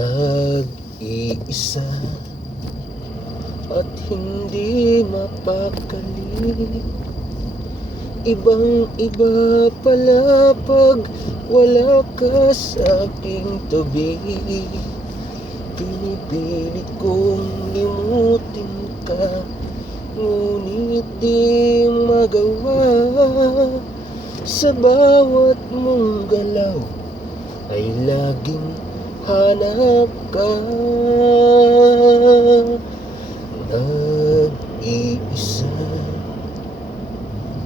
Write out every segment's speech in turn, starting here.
Nag-iisa at hindi mapakali. Ibang-iba pala pag wala ka sa aking tabi. Pinipilit kong limutin ka, ngunit di magawa. Sa bawat mong galaw ay laging hanap ka. Nag-iisa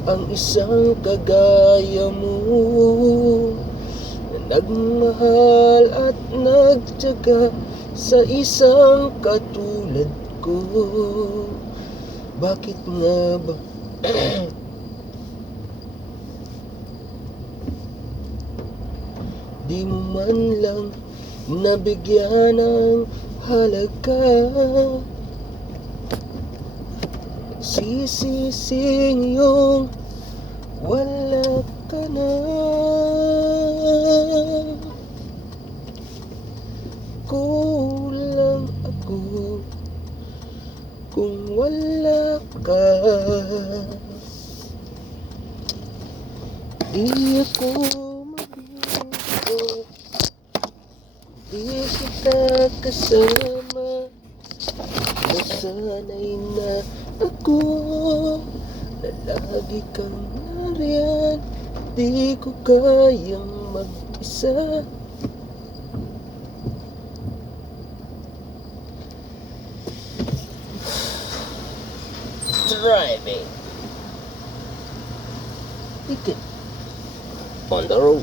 ang isang kagaya mo, na nagmahal at nagtiyaga sa isang katulad ko. Bakit nga ba di mo man lang nabigyan ng halaga? Sisising yung wala ka na. Kulang ako kung wala ka. Di ako mabigo, di kita kasama. Nasanay na ako na lagi kang nariyan. Di ko kayang mag-isa. Driving ticket on the road.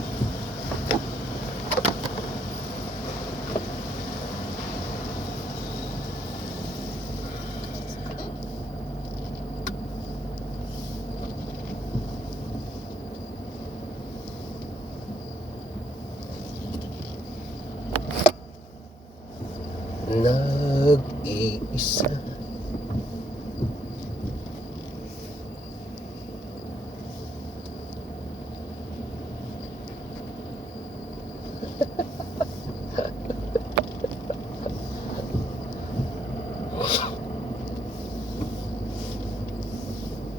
Nag-iisa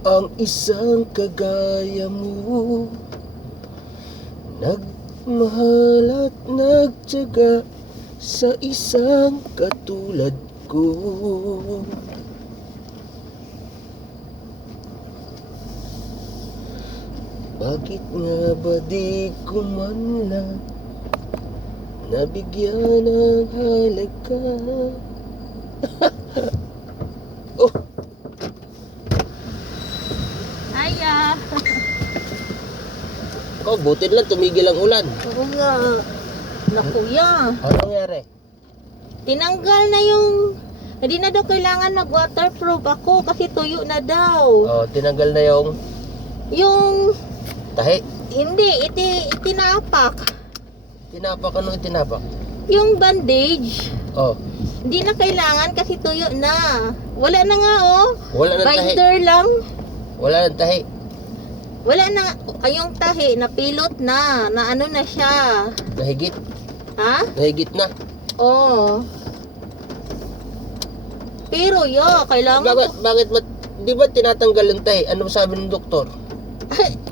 ang isang kagaya mo, nagmahal at nagtiyaga sa isang katulad ko. Bakit nga ba di ko man lang nabigyan ng halaga? Oh, Aya. oh, buti lang tumigil ang ulan. Oo nga. Nakuya. Ano nangyari? Tinanggal na yung... Hindi na daw kailangan mag-waterproof ako kasi tuyo na daw. Oh, tinanggal na yung Yung... tahi. Hindi, itinapak. Tinapak, ano tinapak? Yung bandage. Oh, Hindi na kailangan kasi tuyo na. Wala na nga oh. wala nang tahi. Binder lang. Wala nang tahi. Wala na. Ay, yung tahi, napilot na. Na ano na siya. Nahigit. Ha? Nahigit na. Oo. Pero kailangan Bakit di ba tinatanggal yung tahi? Ano sabi ng doktor?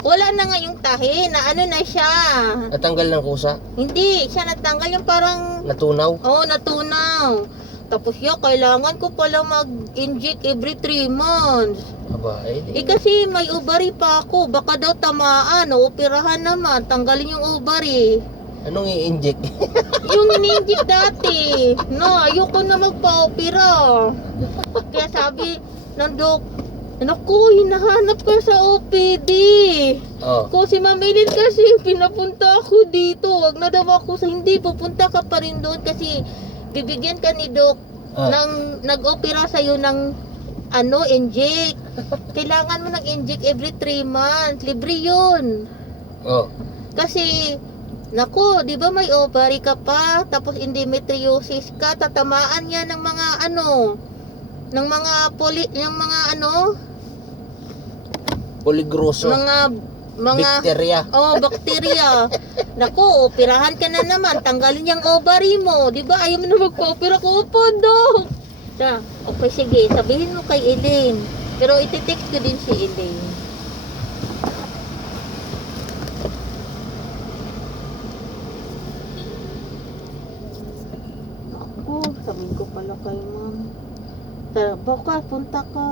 wala na nga yung tahi, na ano na siya. Natanggal ng kusa? Hindi, siya natanggal yung parang, Natunaw? natunaw. Tapos kailangan ko pala mag-inject every 3 months. Aba, Kasi may ovary pa ako, baka daw tamaan, o operahan naman, tanggalin yung ovary. Anong i-inject? Yung in-inject dati, ayoko na magpa-opera. Kaya sabi ng naku, hinahanap ka sa OPD. Oh. Kung si Mamilin kasi, pinapunta ako dito. Wag na daw ako hindi, pupunta ka pa rin doon kasi bibigyan ka ni Doc ng nag-opera sa'yo ng inject. Kailangan mo nag-inject every 3 months. Libre yun. Oh. Kasi, naku, di ba may ovary ka pa, tapos endometriosis ka, tatamaan yan ng mga ng mga poligroso. Poligroso. Mga mga Bacteria. bakterya. Naku, operahan ka na naman. Tanggalin yung ovary mo. Di ba? Ayaw mo na magpa-opera ko po, Dok. Okay, sige. Sabihin mo kay Elaine. Pero iti-text ko din si Elaine. Ako, sabihin ko pala kay ma'am. Baka, punta ka.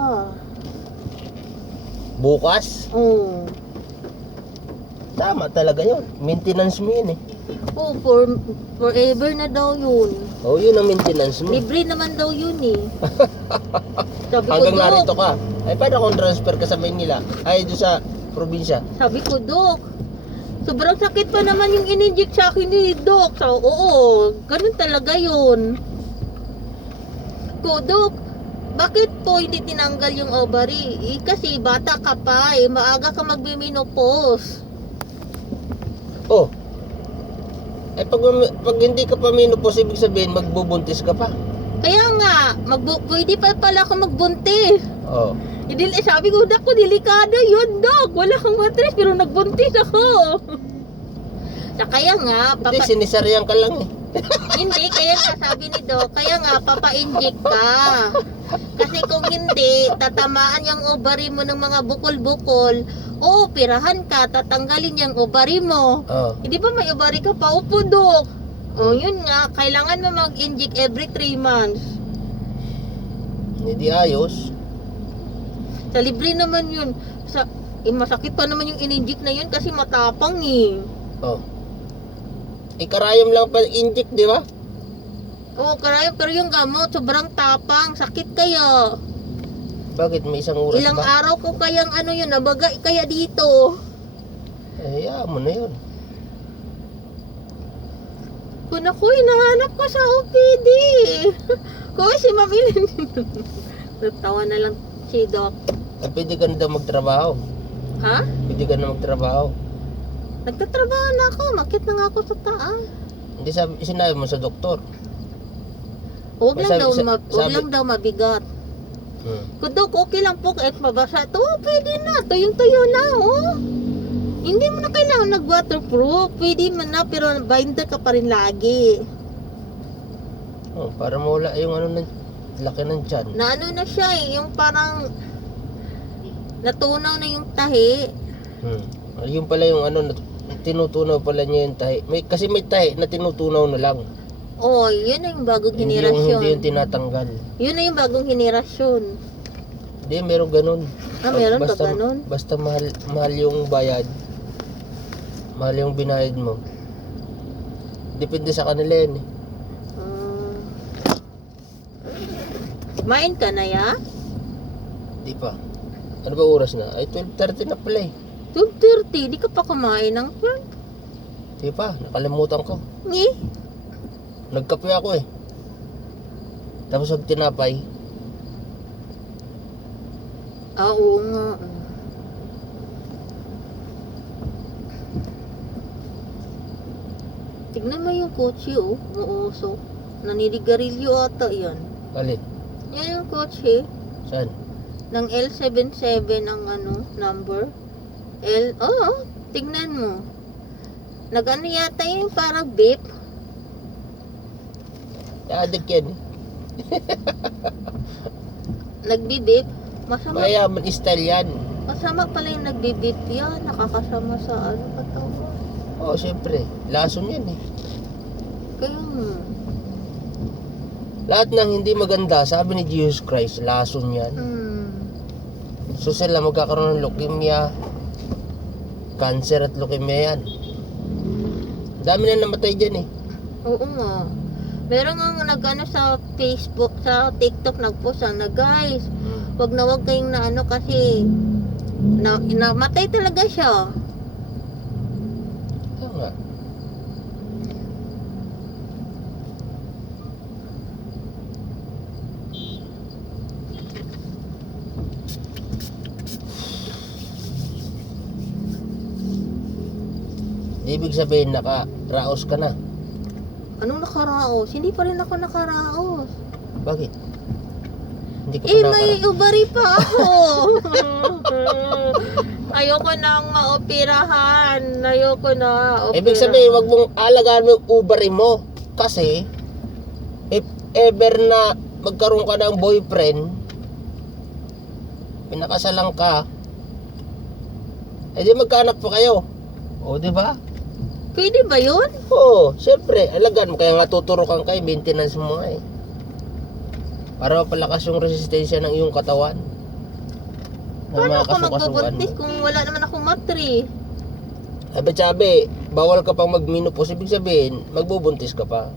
Bukas? Oo. Tama talaga yun. Maintenance mo yun eh. Oh, forever na daw yun. Oh, yun ang maintenance mo. Libre naman daw yun eh. Sabi ko, Hanggang Dok. narito ka. Ay, paano kung transfer ka sa Maynila? Ay, doon sa probinsya. Sabi ko, Dok. Sobrang sakit pa naman yung in-inject sa akin ni Dok. So, oo, ganun talaga yun. Ko, Dok, bakit po hindi tinanggal yung ovary? Kasi bata ka pa eh. Maaga ka magbimenopause. Oh. Eh, pag hindi ka pa menopause, ibig sabihin, magbubuntis ka pa. Kaya nga, pwede pa pala ako magbuntis. Oh. Sabi ko, Dok, delikado yun, Dok. Wala kang matres, pero nagbuntis ako. Kaya nga, Hindi, sinisaryan ka lang eh. Hindi, kaya nga sabi ni Doc, kaya nga papa-inject ka. Kasi kung hindi, tatamaan yung ovary mo ng mga bukol-bukol, o pirahan ka, tatanggalin yung ovary mo. Oh. Hindi ba may ovary ka pa? Opo, Doc. O yun nga, kailangan mo mag-inject every 3 months. Hindi ayos. Sa libre naman yun. Masakit pa naman yung in-inject na yun kasi matapang eh. Oh. Ikarayom lang pa inject, di ba? Oo, karayom, pero yung gamot, sobrang tapang. Sakit kaya. Bakit? May isang oras Ilang ba? araw ko kayang yun, nabaga kaya dito. Eh, mo na yun. Kung ako, hinahanap ko sa OPD. Kung si Ma'am Elaine. Natawa na lang si Doc. Eh, pwede ka na daw magtrabaho. Ha? Pwede ka na magtrabaho. Nagtatrabaho na ako, makit na nga ako sa taas. Hindi sinabi mo sa doktor. Huwag lang, Sabi- lang daw mabigat. Hmm. Kung Doc, okay lang po kahit mabasa. Ito, pwede na. Tuyong-tuyo na, oh. Hindi mo na kailangan nag-waterproof. Pwede man na, pero binder ka pa rin lagi. Oh, para mawala yung laki ng tiyan. Na na siya eh, yung parang natunaw na yung tahi. Yung pala yung tinutunaw pala niya yung tahi. Kasi may tahi na tinutunaw na lang. Oh, yun na yung bagong Hindi henerasyon. yung tinatanggal. Yun na yung bagong henerasyon. Hindi, meron ganun. Meron ba basta, ganun? Basta mahal yung bayad. Mahal yung binayad mo. Depende sa kanila yan eh. Main ka na ya? Di pa. Ano ba oras na? Ay, 12:30 na pala eh. 12:30, di ka pa kumain ng plan. Di pa, nakalimutan ko. Ngi? Nagkape ako eh. Tapos pag tinapay, Oo nga. Tignan mo yung kotse oh, umuusok. Naninigarilyo ata yan. alin? Yan yung kotse. Saan? Ng L77 ang number. Tignan mo. Nag-ano yata yung parang beep. Adik yan eh. Nagbi-beep. Masama, Mayaman style yan. masama pala yung nagbi-beep yan. Nakakasama sa katawan. Oo, siyempre. Lason yan eh. Kaya Lahat ng hindi maganda, sabi ni Jesus Christ, lason yan. So sila magkakaroon ng leukemia, cancer at leukemia yan. Dami na namatay dyan eh. Oo nga. Meron nga nag-ano sa Facebook, sa TikTok nag-post na guys, wag na wag kayong kasi namatay talaga siya. Kaya nga. Ibig sabihin nakaraos ka na. Anong nakaraos? Hindi pa rin ako nakaraos. Bakit? Hindi ka pa May nakaraos. ovary pa ako. Ayoko nang maoperahan. Ayoko na. Ibig sabihin, wag mong alagaan mo yung ovary mo. Kasi, if ever na magkaroon ka ng boyfriend, pinakasalang ka, di magkaanak pa kayo. O, di ba? Pwede ba yun? Oo, syempre, alagaan mo. Kaya nga tuturukan kayo, maintenance mo nga eh. Para mapalakas yung resistensya ng iyong katawan. Paano ako magbubuntis kung wala naman akong matri? Sabi, bawal ka pang magmenopause. Ibig sabihin, magbubuntis ka pa.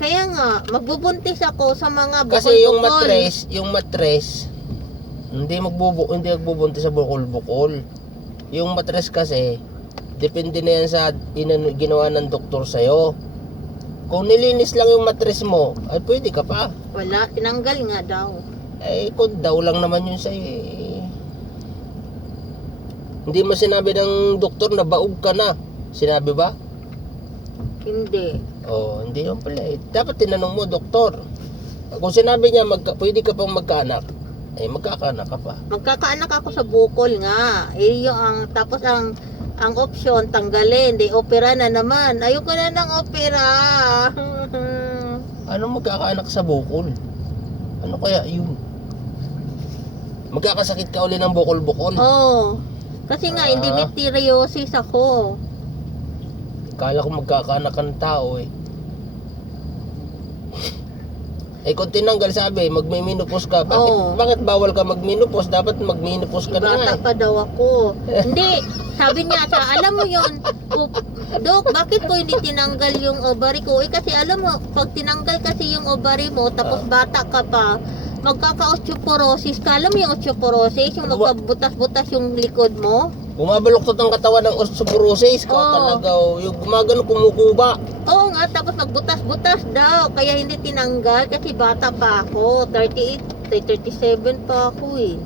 Kaya nga, magbubuntis ako sa mga bukol-bukol. Kasi yung matres, hindi magbubuntis sa bukol-bukol. Yung matres kasi, depende na yan sa ginawa ng doktor sa'yo. Kung nilinis lang yung matres mo, ay pwede ka pa. Wala, tinanggal nga daw. Kung daw lang naman yun sa'yo eh. Hindi mo sinabi ng doktor na baog ka na. Sinabi ba? Hindi. Hindi yun pala eh. Dapat tinanong mo, doktor. Kung sinabi niya pwede ka pang magkaanak, magkakaanak ka pa. Magkakaanak ako sa bukol nga. Tapos ang option, tanggalin. Opera na naman. Ayoko na ng opera. Ano magkakaanak sa bukol? Ano kaya yun? Magkakasakit ka uli ng bukol-bukol? Oo. Kasi nga, endometriosis ako. Kala ko magkakaanak ka ng tao eh. Kung tinanggal sabi, magme-menopause ka. Bakit bawal ka mag-menopause? Dapat mag-menopause ka na nga Bata pa daw ako. Hindi. Sabi niya, alam mo yun, Dok, bakit ko hindi tinanggal yung ovary ko? Kasi alam mo, pag tinanggal kasi yung ovary mo, tapos bata ka pa, magkaka-osteoporosis ka. Alam mo yung osteoporosis? Yung magkabutas-butas yung likod mo? Bumabaluktot ang katawan ng osteoporosis. Talaga, yung gumagano, kumukuba. Oo nga, tapos magbutas-butas daw. Kaya hindi tinanggal kasi bata pa ako. 38, 37 pa ako eh.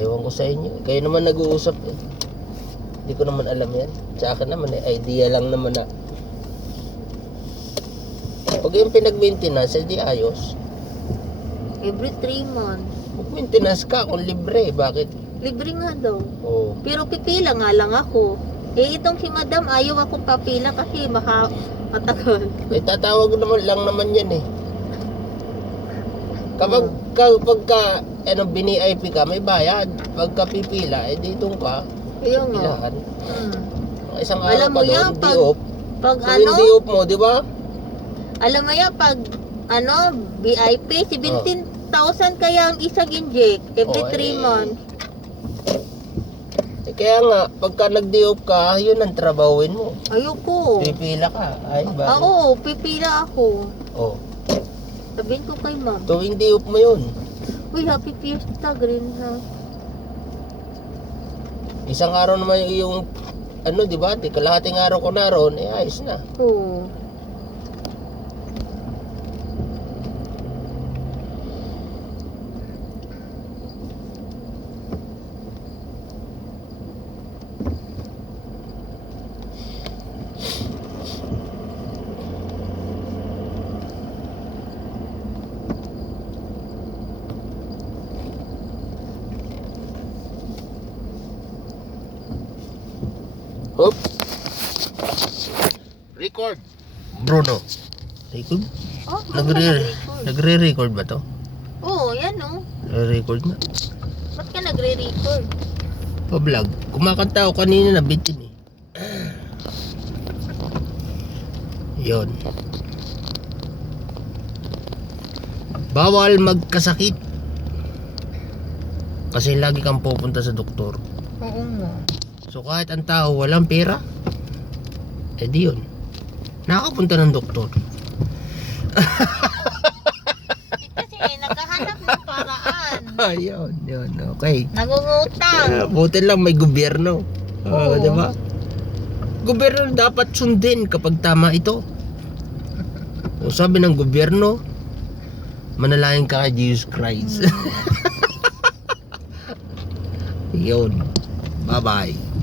Ewan ko sa inyo. Kayo naman nag-uusap eh. Hindi ko naman alam yan. Sa akin naman idea lang naman na. Pag yung pinag-maintenance, di ayos. Every 3 months. Mag-maintenance ka kung libre. Bakit? Libre nga daw. Oo. Pero pipila nga lang ako. Itong si madam, ayaw ako papila kasi matagal. Tatawag lang naman yan eh. Kapag bini-IP ka, may bayad. Pagka pipila, dito ka. Kaya nga. Pilahan. Isang Alam araw mo pa yan, doon, pag- di-off. Pag Kung hindi off mo, di ba? alam mo yan, pag VIP, 17,000 kaya ang isang inject every 3 months. Kaya nga, pagka nag-di-off ka, yun ang trabawin mo. Ayoko. Pipila ka. Bakit? Oo, pipila ako. Oh. Sabihin ko kay ma'am. Tuwing di-off mo yun. Uy, happy fiesta, green ha. Isang araw naman yung di ba? Kalahating araw ko na ron, ayos na. Oo. Hop. Record. Bruno. Record? Oh, nag-record. Nagre-record ba to? Oo, yan o. Nagre-record na. Ba't ka nagre-record? Pa-vlog. Kumakanta ako kanina na bitin eh. Yun. Bawal magkasakit. Kasi lagi kang pupunta sa doktor. Oo nga. So kahit ang tao walang pera, di yun. Nakapunta ng doktor. Kasi naghahanap ng paraan. Ayun, yun. Okay. Nangungutang. Buti lang may gobyerno. Oo. Diba? Gobyerno dapat sundin kapag tama ito. O sabi ng gobyerno, manalangin ka kay Jesus Christ. Yun. Bye-bye.